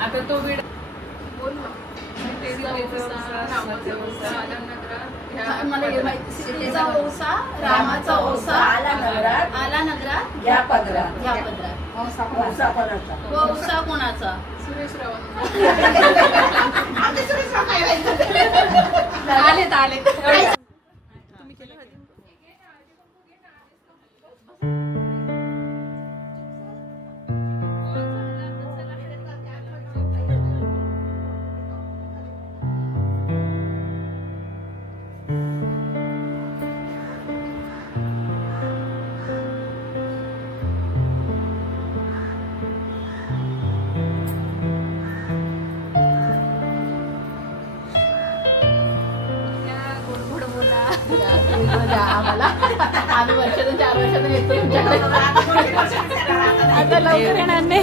आता तो विड बोल ना. रामाचा ओसा आला नगरात या पदरात ओसा कोणाचा सुरेश रावत आले आम्हाला आम्ही वर्षातून 4 वर्षातून येतो तुमच्याकडे आता लवकर येणार नाही.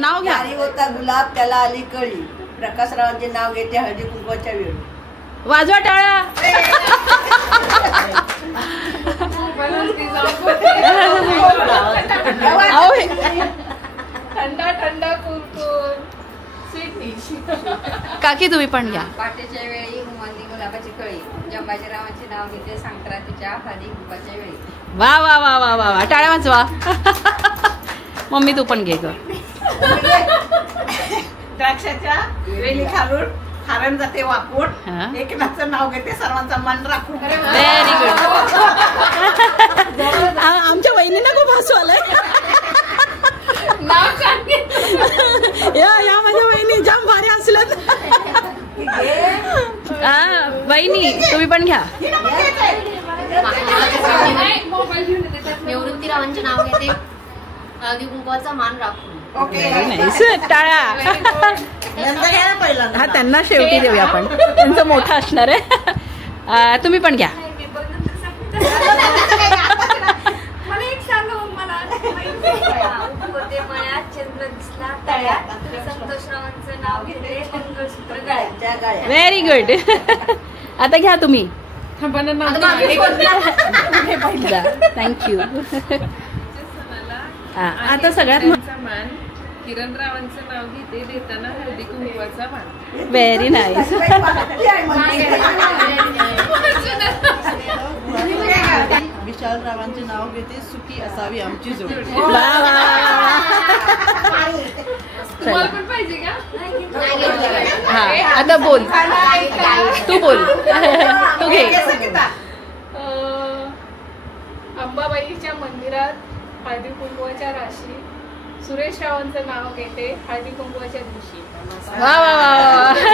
नाव घ्या. होता गुलाब त्याला आली कळी. प्रकाशरावांचे नाव घेते हळदी कुंकवाच्या वेळी. वाजवा टाळ्या. थंडा थंडा कुरकुर काकी तुम्ही पण घ्या. पाटेच्या वेळी उमलली गुलाबाची कळी. जंबाजीरावांचे नाव घेते संक्रांतीच्या हळदी कुंकवाच्या वेळी. वा वा वा वा वा वा टाळ्या वाजवा. मम्मी तू पण घे ग. द्राक्षाच्या वेली खालून हारण जाते वाकून. एकनाथचं नाव घेते सर्वांचा मन राखून. Very good. आमच्या वहिनींना खूप हसू आलंय. या माझ्या वहिनी जाम भारी हसल्यात. वहिनी तुम्ही पण घ्या. निवृत्तीरावांचे नाव घेते हळदी कुंकवाचा मान राखून. टाळ्या. हा त्यांना शेवटी देऊया आपण. त्यांचं मोठं असणार आहे. तुम्ही पण घ्या. Very good. आता घ्या तुम्ही. थँक्यू. आता सगळ्यात किरण रावांचं नाव घेते देताना हळदी कुंकवाचा मान. Very nice. विशाल रावांचे नाव घेते सुखी असावी आमची जोडी. तुम्हाला पण पाहिजे का? हा आता बोल, तू बोल. तू घे. अंबाबाईच्या मंदिरात हळदी कुंकवाच्या राशी. सुरेश रावांचं नाव घेते हळदी कुंकवाच्या दिवशी. वा वा वा.